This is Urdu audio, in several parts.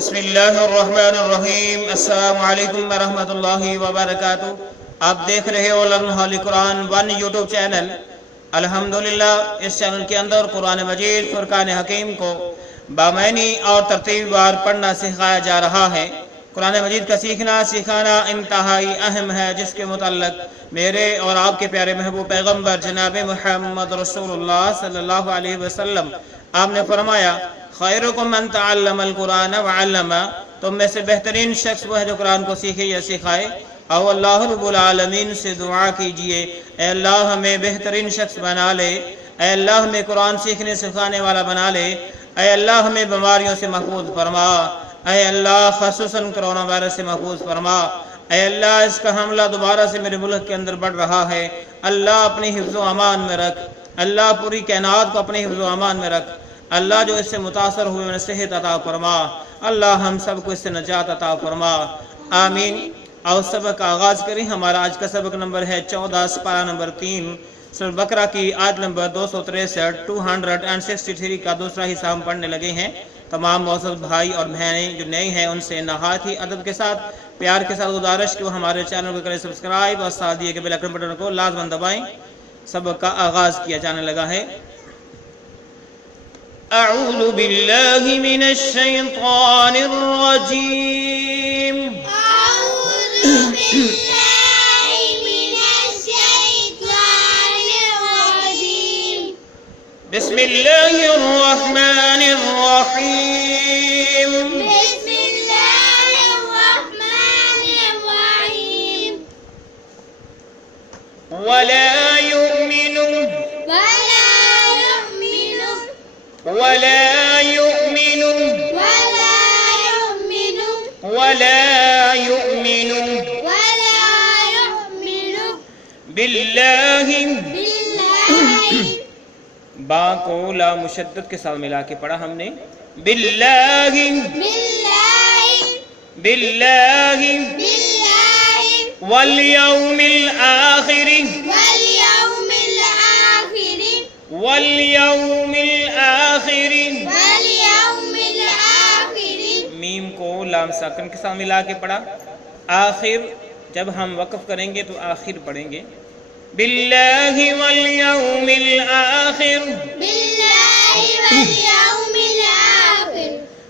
بسم اللہ الرحمن الرحیم۔ السلام علیکم ورحمۃ اللہ وبرکاتہ۔ آپ دیکھ رہے ہو لرن ہالی قرآن 1 یوٹیوب چینل۔ الحمدللہ اس چینل کے اندر قرآن مجید فرقان حکیم کو بامعنی اور ترتیب وار پڑھنا سکھایا جا رہا ہے۔ قرآن مجید کا سکھانا انتہائی اہم ہے، جس کے متعلق میرے اور آپ کے پیارے محبوب پیغمبر جناب محمد رسول اللہ صلی اللہ علیہ وسلم آپ نے فرمایا، خیرکم من تعلم القرآن وعلمہ، تم میں سے بہترین شخص وہ ہے جو قرآن کو سیکھے یا سکھائے۔ او اللہ رب العالمین سے دعا کیجئے، اے اللہ ہمیں بہترین شخص بنا لے، اے اللہ ہمیں قرآن سیکھنے سکھانے والا بنا لے، اے اللہ ہمیں بیماریوں سے محفوظ فرما، اے اللہ خصوصاً کرونا وائرس سے محفوظ فرما، اے اللہ اس کا حملہ دوبارہ سے میرے ملک کے اندر بڑھ رہا ہے، اللہ اپنی حفظ و امان میں رکھ، اللہ پوری کائنات کو اپنے حفظ و امان میں رکھ، اللہ جو اس سے متاثر ہوئے انہیں صحت عطا فرما، اللہ ہم سب کو اس سے نجات عطا فرما، آمین۔ اور سبق کا آغاز کریں۔ ہمارا آج کا سبق نمبر ہے 14 سپارہ نمبر 3 سورہ بقرہ کی آیت نمبر 263 263 کا دوسرا حصہ ہم پڑھنے لگے ہیں۔ تمام معزز بھائی اور بہنیں جو نئے ہیں ان سے نہایت ہی ادب کے ساتھ پیار کے ساتھ گزارش کہ وہ ہمارے چینل کو کریں سبسکرائب اور ساتھ دیے کہ بیل آئیکن بٹن کو لازماً دبائیں۔ سبق کا آغاز کیا جانے لگا ہے۔ اعوذ باللہ من الشیطان الرجیم، بسم اللہ الرحمن الرحیم، ولا يؤمن باللہ، با کو لا مشدد کے ساتھ ملا کے پڑھا ہم نے، باللہ باللہ والیوم الآخر والیوم الآخر، میم کو لام ساکن کے ساتھ ملا کے پڑھا، آخر جب ہم وقف کریں گے تو آخر پڑھیں گے، باللہ والیوم الآخر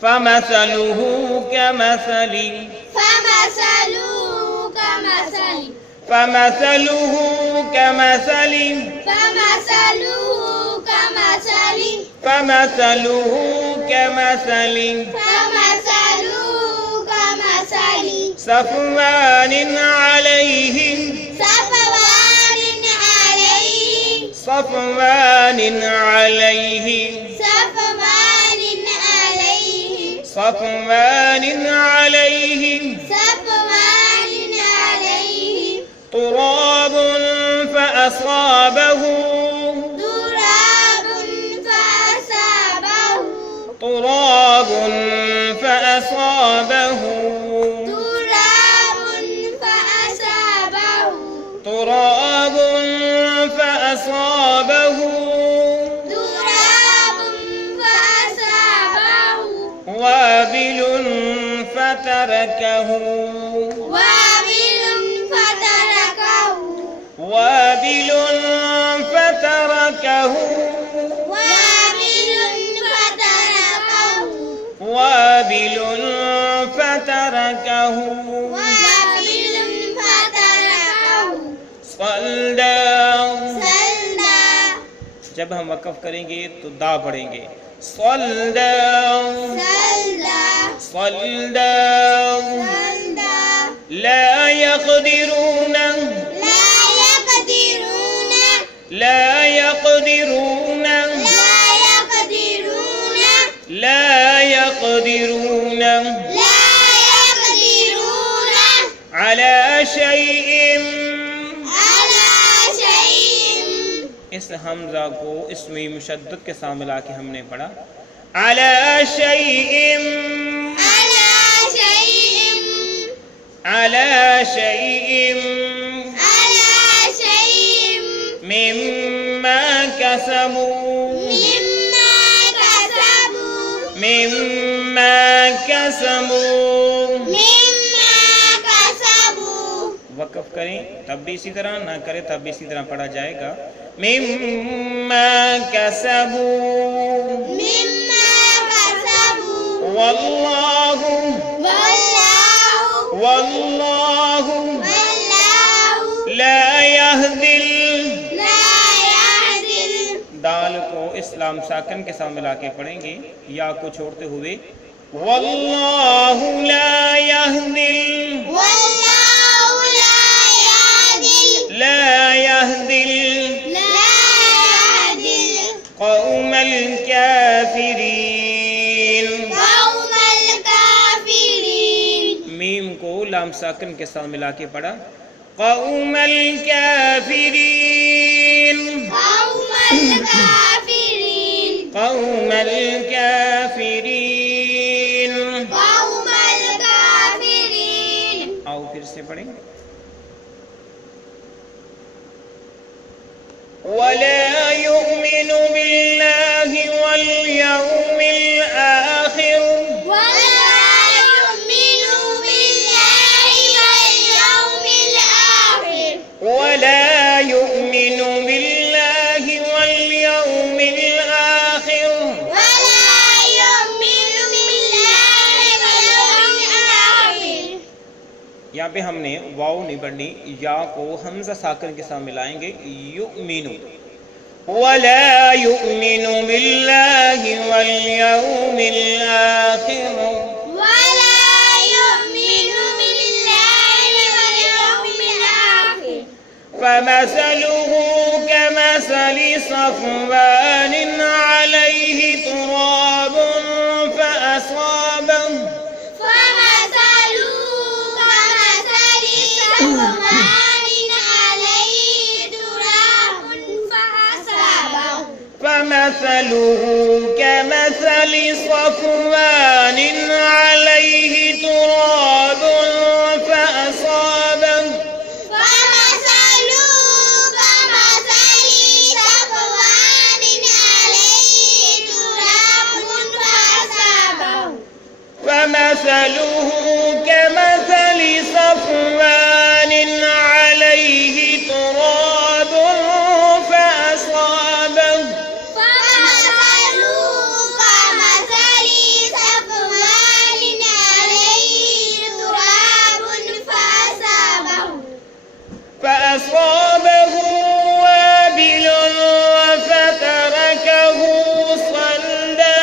فمثلہ کمثل صفوان علیہ تراب فأصابه وابل فتركه صلدا، جب ہم وقف کریں گے تو دا پڑھیں گے، صلدا لا يقدرون على شيء، اس حمزہ کو اسم مشدد کے ساتھ ملا کے ہم نے پڑھا، على شيء مما كسبوا كسبوا كسبوا. وقف کریں تب بھی اسی طرح، نہ کریں تب بھی اسی طرح پڑھا جائے گا. مما كسبوا واللہ واللہ لا يهدي دال کو اسلام ساکن کے ساتھ ملا کے پڑھیں گے، یا کو چھوڑتے ہوئے. واللہ لا يهدي لا يهدي قوم الكافرین. میم کو لام ساکن کے ساتھ ملا کے پڑھا. قوم الكافرین قوم الكافرین. آؤ پھر سے پڑھیں. ولا يؤمن بالله واليوم الآخر ولا يؤمن بالله واليوم الآخر. یہاں پہ ہم نے واو نہیں پڑھنی، یا کو حمزہ ساکن کے ساتھ ملائیں گے. یؤمنو ولا يؤمن بالله واليوم الآخر فمثله كمثل صفوان عليه تراب فأصابه فمثله كمثل صفوان عليه تراب فأصابه فمثله كمثل صفوان عليه تراب فأصابه فأصابه وابل فتركه صلدا.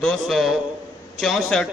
264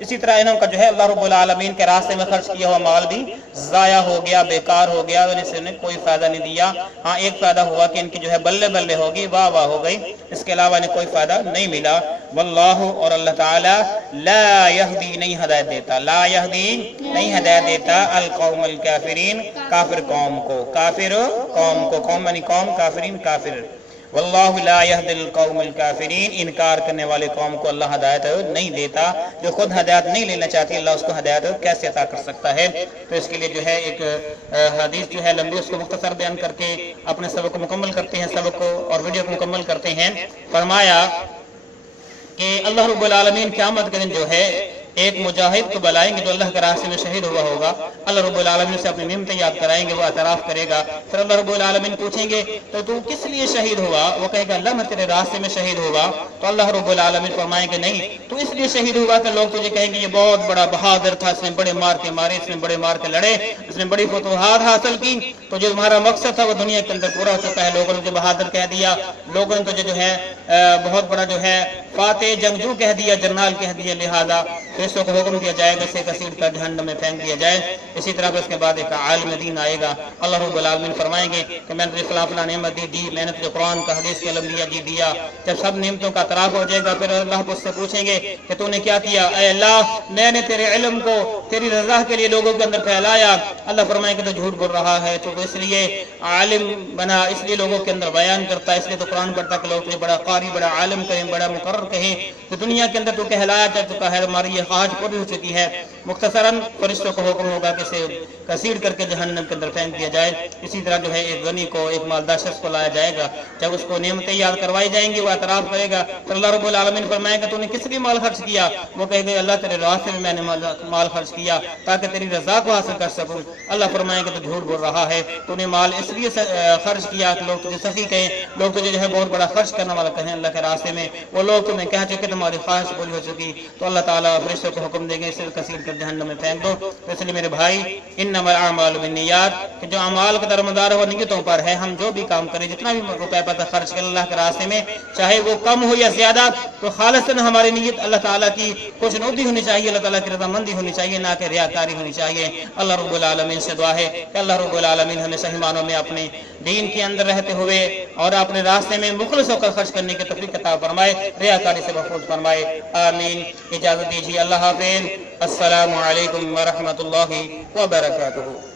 اسی طرح انہوں کا جو ہے اللہ رب العالمین کے راستے میں خرچ کیا ہوا مال بھی ضائع ہو گیا، بیکار ہو گیا، اور اس نے کوئی فائدہ نہیں دیا۔ ہاں ایک فائدہ ہوا کہ ان کی جو ہے بلے بلے ہوگی، واہ واہ ہو گئی، اس کے علاوہ انہیں کوئی فائدہ نہیں ملا۔ واللہ، اور اللہ تعالی لا یہدی، نہیں ہدایت دیتا، لا یہدی نہیں ہدایت دیتا، القوم الکافرین کافر قوم کو، کافر قوم کو، قوم یعنی قوم، کافرین کافر۔ واللہ لا یہدی القوم الکافرین، انکار کرنے والے قوم کو اللہ ہدایت نہیں دیتا۔ جو خود ہدایت نہیں لینا چاہتی، اللہ اس کو ہدایت کیسے عطا کر سکتا ہے؟ تو اس کے لیے جو ہے ایک حدیث جو ہے لمبی، اس کو مختصر بیان کر کے اپنے سبق کو مکمل کرتے ہیں، سبق کو اور ویڈیو کو مکمل کرتے ہیں۔ فرمایا کہ اللہ رب العالمین قیامت کے دن جو ہے ایک مجاہد کو بلائیں گے جو اللہ کے راستے میں شہید ہوا ہوگا، اللہ رب العالمین سے اپنی نعمتیں یاد کرائیں گے، وہ اعتراف کرے گا۔ پھر اللہ رب العالمین پوچھیں گے تو کس لیے شہید ہوا؟ وہ کہے گا اللہ میں تیرے راستے میں شہید ہوا۔ تو اللہ رب العالمین فرمائیں گے نہیں، تو اس لیے شہید ہوا کہ لوگ تجھے کہیں گے یہ بہت بڑا بہادر تھا، اس نے بڑے مار کے مارے، اس نے بڑے مار کے لڑے، اس نے بڑی فتوحات حاصل کی، تو جو تمہارا مقصد تھا وہ دنیا کے اندر پورا ہو چکا ہے، لوگوں نے تجھے بہادر کہہ دیا، لوگوں نے تجھے جو ہے بہت بڑا جو ہے فاتح جنگجو کہہ دیا، جنرال کہہ دیا، لہذا فرشتوں کو حکم دیا جائے گا اسے کثیر کر جہنم میں پھینک دیا جائے۔ اسی طرح اس کے بعد ایک عالم دین آئے گا، اللہ رب العالمین فرمائیں گے کہ میں نے تجھے فلاں فلاں نعمت دی، میں نے تجھے قرآن کا حدیث کا علم دیا۔ جب سب نعمتوں کا اعتراف ہو جائے گا پھر اللہ اس سے پوچھیں گے کہ تو نے کیا کیا؟ اے اللہ میں نے تیرے علم کو تیری رضا کے لیے لوگوں کے اندر پھیلایا۔ اللہ فرمائیں کہ تو جھوٹ بول رہا ہے، تو اس لیے عالم بنا، اس لیے لوگوں کے اندر بیان کرتا ہے، اس لیے تو قرآن پڑھتا کہ لوگ تجھے بڑا قاری، بڑا عالم کہیں، بڑا مقرر کہیں، تو دنیا کے اندر تو کہلایا جا چکا ہے، ہماری یہ خواہش پوری ہو چکی ہے۔ مختصراً فرشتوں کو حکم ہوگا کہ اسے کثیر کر کے جہنم کے اندر پھینک دیا جائے۔ اسی طرح جو ہے ایک غنی کو، ایک مالدار شخص کو لایا جائے گا، جب اس کو نعمتیں یاد کروائی جائیں گی وہ اعتراف کرے گا، تو اللہ رب العالمین فرمائے گا تو نے کس لیے مال خرچ کیا؟ وہ کہے گا اللہ تیرے راستے میں میں نے مال خرچ کیا تاکہ تیری رضا کو حاصل کر سکوں۔ اللہ فرمائے گا تو جھوٹ بول رہا ہے، تو نے مال اس لیے خرچ کیا کہ لوگ تجھے سخی کہیں، لوگ تجھے جو ہے بہت بڑا خرچ کرنے والا کہیں اللہ کے راستے میں، وہ لوگ تمہیں کہہ چکے تمہاری خواہش پوری ہو چکی، تو اللہ تعالیٰ فرشتوں کو حکم دیں گے اسے کثیر کر جہنم میں پھینک دو۔ تو اس لیے میرے بھائی انما الاعمال بالنیات، کہ جو اعمال کا درمدار ہو نیتوں پر ہے، ہم جو بھی کام کریں، جتنا بھی روپے پیسہ خرچ کریں اللہ کے راستے میں، چاہے وہ کم ہو یا زیادہ، تو خالصاً ہماری نیت اللہ تعالیٰ کی خوشنودی ہونی چاہیے، اللہ تعالیٰ کی رضامندی ہونی چاہیے، نہ کہ ریاکاری ہونی چاہیے۔ اللہ رب العالمین سے دعا ہے کہ اللہ رب العالمین ہمیں صحیح معنوں میں اپنے دین کے اندر رہتے ہوئے اور اپنے راستے میں مخلص ہو کر خرچ کرنے کی توفیق عطا فرمائے، ریاکاری سے محفوظ فرمائے، آمین۔ اجازت دیجیے، اللہ حافظ، السلام علیکم ورحمۃ اللہ وبرکاتہ۔